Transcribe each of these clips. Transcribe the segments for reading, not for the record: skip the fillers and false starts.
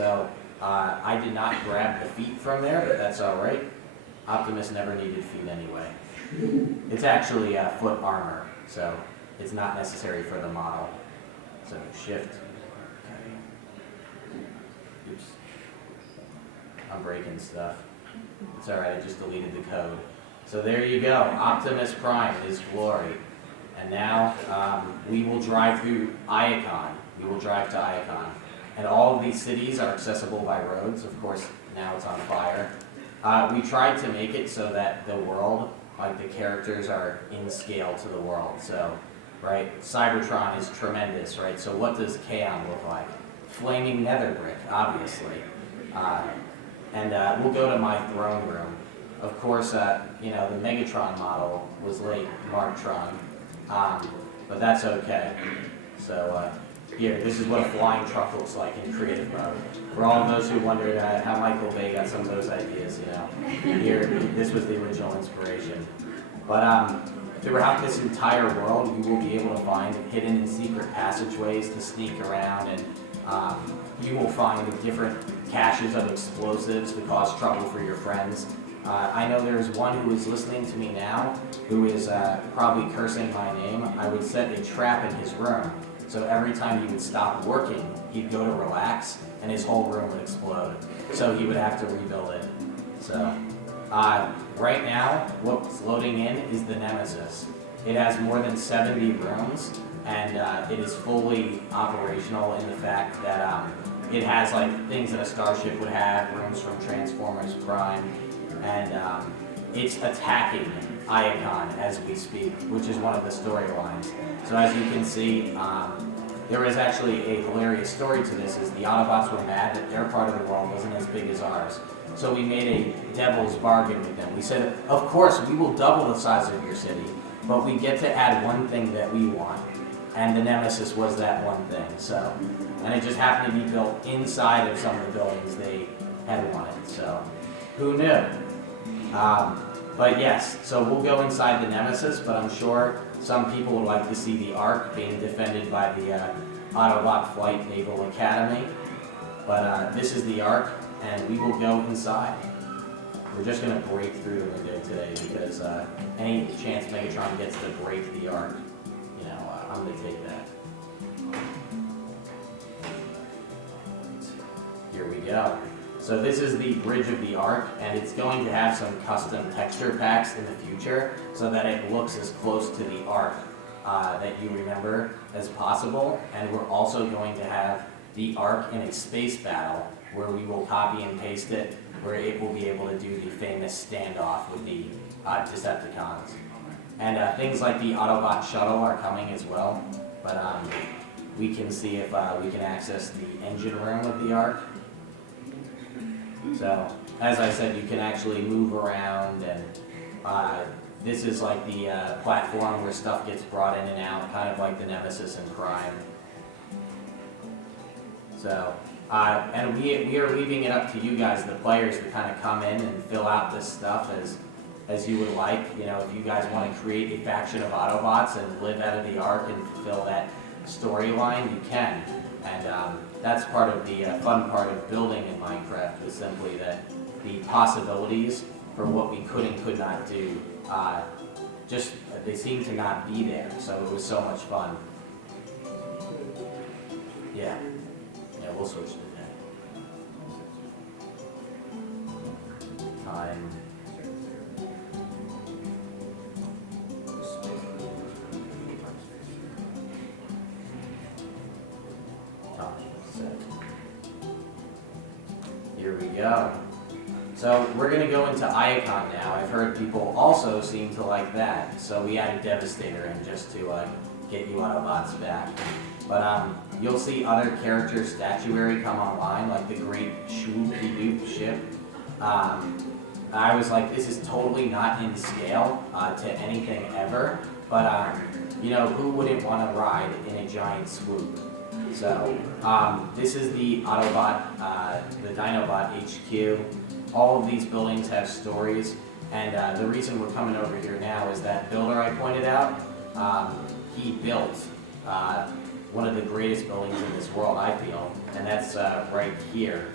So I did not grab the feet from there, but that's all right. Optimus never needed feet anyway. It's actually foot armor, so it's not necessary for the model. So shift. Oops. I'm breaking stuff. It's all right, I just deleted the code. So there you go, Optimus Prime, his glory. And now we will drive through Iacon. We will drive to Iacon. And all of these cities are accessible by roads. Of course, now it's on fire. We tried to make it so that the world, like the characters, are in scale to the world. So, right, Cybertron is tremendous, right? So what does Kaon look like? Flaming nether brick, obviously. And we'll go to my throne room. Of course, you know, the Megatron model was late, Marktron, but that's okay. So here, this is what a flying truck looks like in creative mode. For all of those who wondered how Michael Bay got some of those ideas, you know, here, this was the original inspiration. But throughout this entire world, you will be able to find hidden and secret passageways to sneak around, and you will find different caches of explosives to cause trouble for your friends. I know there's one who is listening to me now who is probably cursing my name. I would set a trap in his room, so every time he would stop working, he'd go to relax, and his whole room would explode. So he would have to rebuild it. So right now, what's loading in is the Nemesis. It has more than 70 rooms, and it is fully operational in the fact that it has like things that a starship would have, rooms from Transformers Prime, and it's attacking Iacon as we speak, which is one of the storylines. So as you can see, there is actually a hilarious story to this, is the Autobots were mad that their part of the world wasn't as big as ours. So we made a devil's bargain with them. We said, of course, we will double the size of your city, but we get to add one thing that we want. And the Nemesis was that one thing. So, and it just happened to be built inside of some of the buildings they had wanted. So who knew? But yes, so we'll go inside the Nemesis, but I'm sure some people would like to see the Ark being defended by the Autobot Flight Naval Academy. But this is the Ark, and we will go inside. We're just going to break through the window today because any chance Megatron gets to break the Ark, you know, I'm going to take that. Here we go. So this is the bridge of the Ark, and it's going to have some custom texture packs in the future so that it looks as close to the Ark that you remember as possible. And we're also going to have the Ark in a space battle where we will copy and paste it, where it will be able to do the famous standoff with the Decepticons. And things like the Autobot shuttle are coming as well, but we can see if we can access the engine room of the Ark. So, as I said, you can actually move around, and this is like the platform where stuff gets brought in and out, kind of like the Nemesis and Prime. So, and we are leaving it up to you guys, the players, to kind of come in and fill out this stuff as you would like. You know, if you guys want to create a faction of Autobots and live out of the Ark and fulfill that storyline, you can. And that's part of the fun part of building in Minecraft, is simply that the possibilities for what we could and could not do, just they seem to not be there. So it was so much fun. Yeah, we'll switch to that. Time. Here we go. So we're going to go into Iacon now. I've heard people also seem to like that. So we added Devastator in just to get you Autobots back. But you'll see other character statuary come online, like the Great Swoop-de-Doop ship. I was like, this is totally not in scale to anything ever. But, you know, who wouldn't want to ride in a giant swoop? So, this is the Autobot, the Dinobot HQ. All of these buildings have stories, and the reason we're coming over here now is that builder I pointed out, he built one of the greatest buildings in this world, I feel, and that's right here.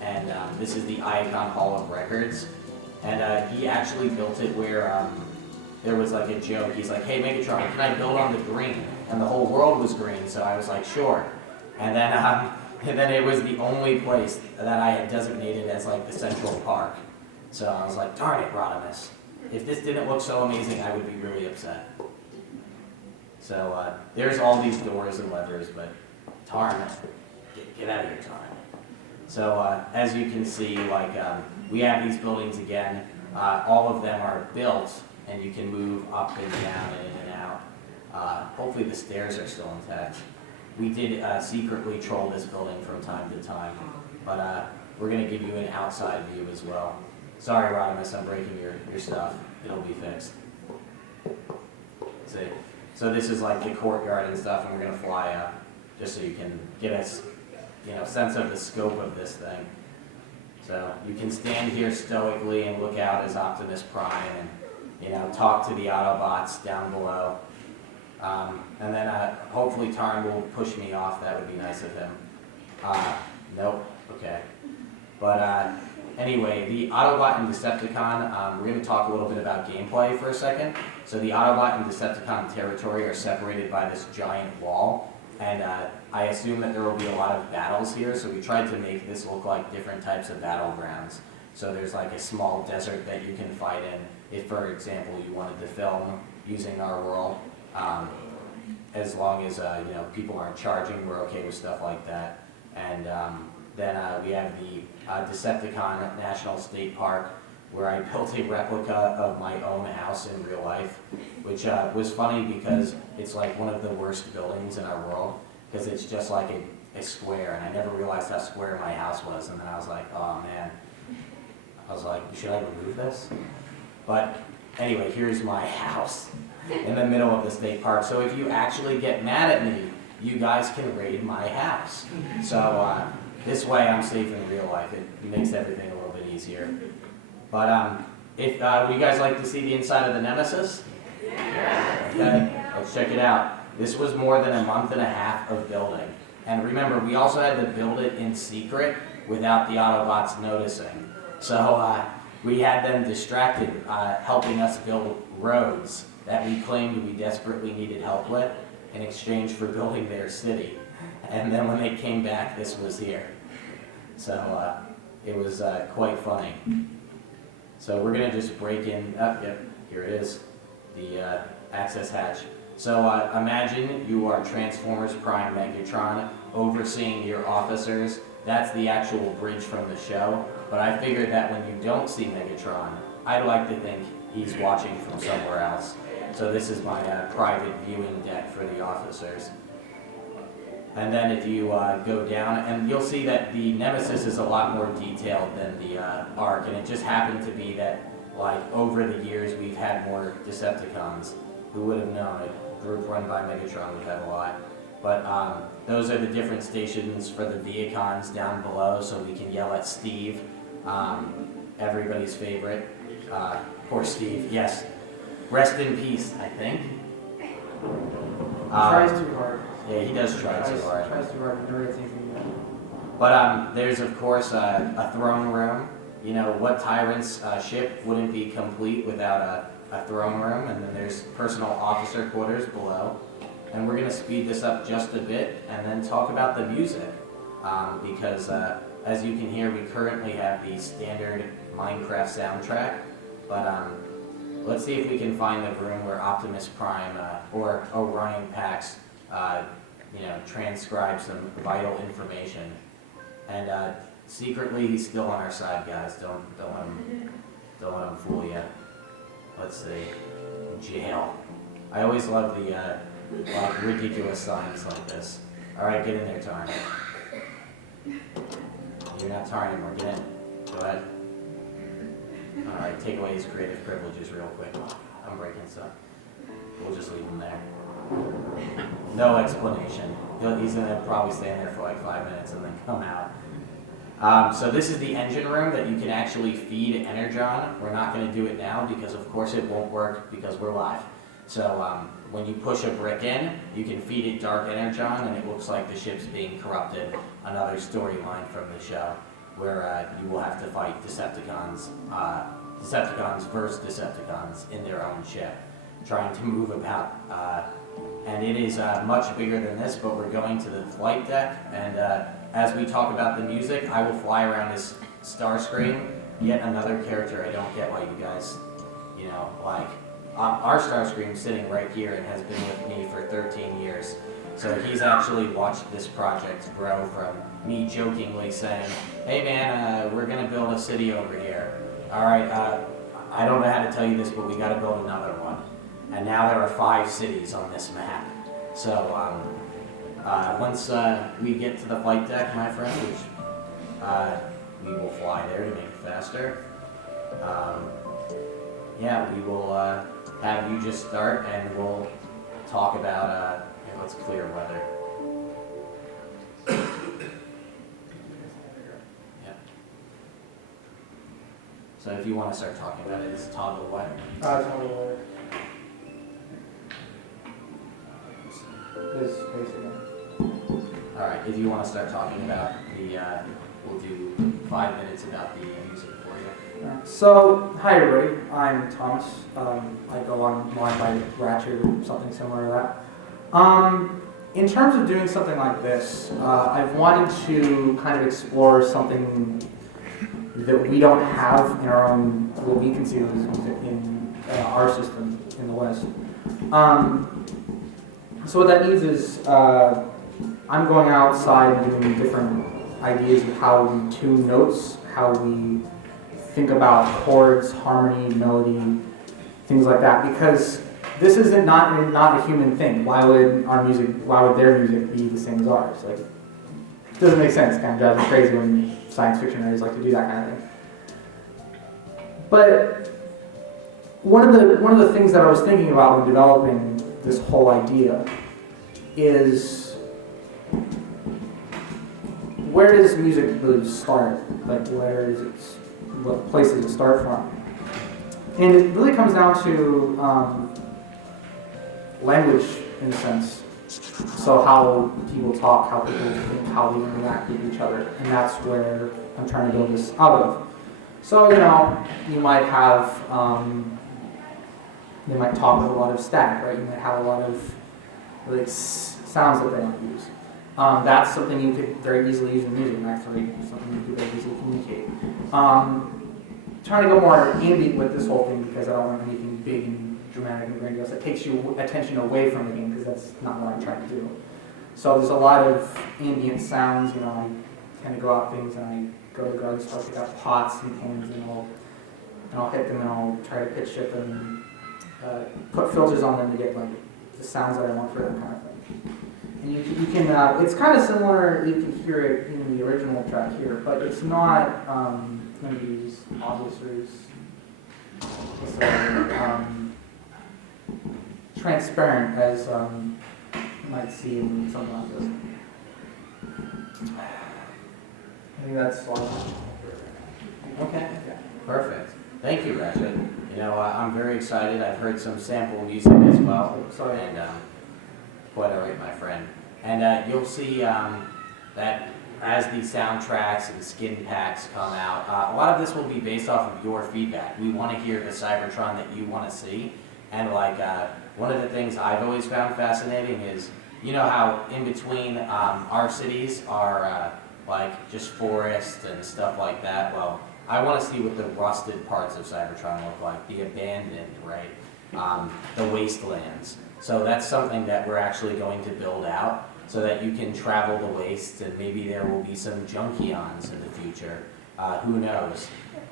And this is the Icon Hall of Records. And he actually built it where there was like a joke. He's like, hey Megatron, can I build on the green? And the whole world was green, so I was like, sure. And then it was the only place that I had designated as like the Central Park. So I was like, darn it, Rodimus. If this didn't look so amazing, I would be really upset. So there's all these doors and levers, but darn it, get out of here, Tarn. So as you can see, like we have these buildings again. All of them are built, and you can move up and down and in and out. Hopefully the stairs are still intact. We did secretly troll this building from time to time, but we're going to give you an outside view as well. Sorry, Rodimus, I'm breaking your stuff. It'll be fixed. See? So this is like the courtyard and stuff, and we're going to fly up just so you can get a sense of the scope of this thing. So you can stand here stoically and look out as Optimus Prime and talk to the Autobots down below. And then hopefully Tarn will push me off. That would be nice of him. Nope. Okay. But anyway, the Autobot and Decepticon, we're going to talk a little bit about gameplay for a second. So the Autobot and Decepticon territory are separated by this giant wall. And I assume that there will be a lot of battles here, so we tried to make this look like different types of battlegrounds. So there's like a small desert that you can fight in if, for example, you wanted to film using our world. As long as people aren't charging, we're okay with stuff like that. And then we have the Decepticon National State Park, where I built a replica of my own house in real life, which was funny because it's like one of the worst buildings in our world, because it's just like a square, and I never realized how square my house was, and then I was like, oh man. I was like, should I remove this? But anyway, here's my house in the middle of the state park. So if you actually get mad at me, you guys can raid my house. So this way I'm safe in real life. It makes everything a little bit easier. But if would you guys like to see the inside of the Nemesis? Yeah. Okay, let's check it out. This was more than a month and a half of building. And remember, we also had to build it in secret without the Autobots noticing. So we had them distracted, helping us build roads that we claimed we desperately needed help with in exchange for building their city. And then when they came back, this was here. So it was quite funny. So we're going to just break in. Yep, here it is, the access hatch. So imagine you are Transformers Prime Megatron overseeing your officers. That's the actual bridge from the show. But I figured that when you don't see Megatron, I'd like to think he's watching from somewhere else. So this is my private viewing deck for the officers. And then if you go down, and you'll see that the Nemesis is a lot more detailed than the Ark, and it just happened to be that, like, over the years we've had more Decepticons. Who would have known? A group run by Megatron would have a lot. But those are the different stations for the Decepticons down below, so we can yell at Steve, everybody's favorite. Poor Steve, yes. Rest in peace, I think. He tries too hard. Yeah, he does try too hard. Tries too hard to do anything. But there's, of course, a throne room. You know, what tyrant's ship wouldn't be complete without a throne room? And then there's personal officer quarters below. And we're going to speed this up just a bit and then talk about the music. Because, as you can hear, we currently have the standard Minecraft soundtrack. But let's see if we can find the room where Optimus Prime or Orion Pax transcribe some vital information. And secretly, he's still on our side, guys. Don't let him fool you. Let's see. Jail. I always love the ridiculous signs like this. All right, get in there, Tarn. You're not Tarn anymore. Get in. Go ahead. All right, take away his creative privileges real quick. I'm breaking stuff. We'll just leave him there. No explanation. He's going to probably stay in there for like 5 minutes and then come out. So this is the engine room that you can actually feed energon. We're not going to do it now because of course it won't work because we're live. So when you push a brick in, you can feed it dark energy on, and it looks like the ship's being corrupted. Another storyline from the show, where you will have to fight Decepticons, Decepticons versus Decepticons in their own ship, trying to move about. And it is much bigger than this, but we're going to the flight deck, and as we talk about the music, I will fly around this Starscream, yet another character I don't get why you guys, you know, like. Our Starscream's sitting right here and has been with me for 13 years. So he's actually watched this project grow from me jokingly saying, hey man, we're gonna build a city over here. All right, I don't know how to tell you this, but we gotta build another one. And now there are 5 cities on this map. So once we get to the flight deck, my friend, which we will fly there to make it faster. Yeah, we will have you just start, and we'll talk about, let's clear weather. Yeah. So if you want to start talking about it, it's toggle weather. Toggle weather. This basically. All right, if you want to start talking about the, we'll do 5 minutes about the music for you. So, hi everybody, I'm Thomas. I go online by Ratchet or something similar to that. In terms of doing something like this, I've wanted to kind of explore something that we don't have in our own, what we consider as music in our system in the West. So what that means is I'm going outside and doing different ideas of how we tune notes, how we think about chords, harmony, melody, things like that, because this isn't not a human thing. Why would their music be the same as ours? Like, it doesn't make sense. It kind of drives me crazy when science fiction writers like to do that kind of thing. But one of the things that I was thinking about when developing this whole idea is, where does music really start? Like, what place does it start from? And it really comes down to language, in a sense. So how people talk, how people think, how they interact with each other. And that's where I'm trying to build this out of. So, you might have, they might talk with a lot of static, right? You might have a lot of like sounds that they might use. That's something you could very easily use in music, and actually something you could very easily communicate. Trying to go more ambient with this whole thing because I don't want anything big and dramatic and grandiose that takes your attention away from the game, because that's not what I'm trying to do. So there's a lot of ambient sounds. I kind of go out things and I go to the drugstore, pick up pots and pans, and I'll hit them and I'll try to pitch shift them, and put filters on them to get like the sounds that I want for that kind of thing. And you can it's kind of similar. You can hear it in the original track here, but it's not going to be as obvious or as transparent as you might see in something like this. I think that's all. Okay, perfect. Thank you, Ratchet. I'm very excited. I've heard some sample music as well. Sorry. And quite all right, my friend. And you'll see that as the soundtracks and skin packs come out, a lot of this will be based off of your feedback. We want to hear the Cybertron that you want to see. And one of the things I've always found fascinating is, how in between our cities are just forests and stuff like that. Well, I want to see what the rusted parts of Cybertron look like, the abandoned, right? The wastelands. So that's something that we're actually going to build out so that you can travel the wastes, and maybe there will be some Junkions in the future. Who knows?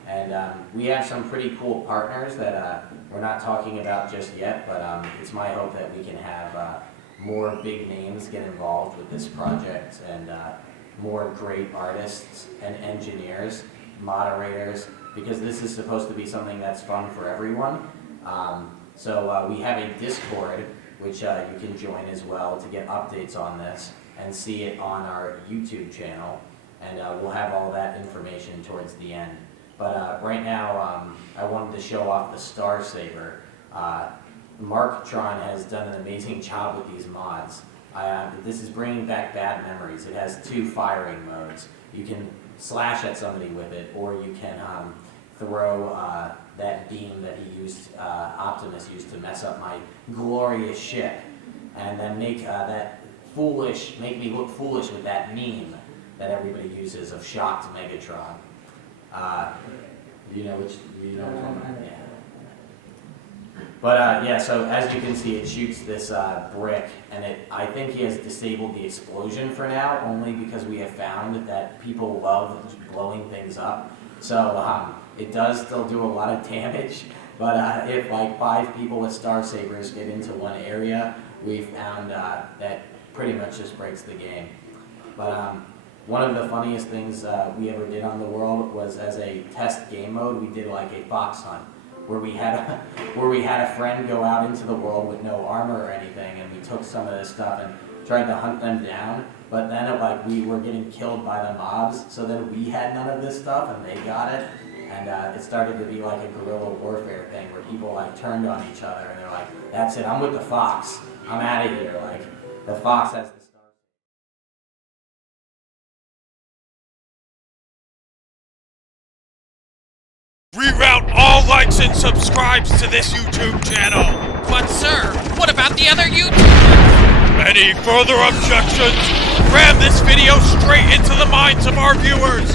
And we have some pretty cool partners that we're not talking about just yet, but it's my hope that we can have more big names get involved with this project, and more great artists and engineers, moderators, because this is supposed to be something that's fun for everyone. So we have a Discord, which you can join as well to get updates on this and see it on our YouTube channel. And we'll have all that information towards the end. But right now, I wanted to show off the Star Saber. Megatron has done an amazing job with these mods. This is bringing back bad memories. It has 2 firing modes. You can slash at somebody with it, or you can throw that beam that he used, Optimus used to mess up my glorious ship, and then make me look foolish with that meme that everybody uses of shocked Megatron. You know which, yeah. But yeah, so as you can see, it shoots this brick, and I think he has disabled the explosion for now, only because we have found that people love blowing things up. So it does still do a lot of damage, but if like 5 people with Star Sabers get into one area, we found that pretty much just breaks the game. But one of the funniest things we ever did on the world was, as a test game mode, we did like a fox hunt, where we had a friend go out into the world with no armor or anything, and we took some of this stuff and tried to hunt them down. But then we were getting killed by the mobs, so then we had none of this stuff and they got it, and it started to be like a guerrilla warfare thing where people like turned on each other and they're like, "That's it, I'm with the fox. I'm out of here." Like the fox has the star. Reroute all likes and subscribes to this YouTube channel. But sir, what about the other YouTubers? Any further objections? Ram this video straight into the minds of our viewers.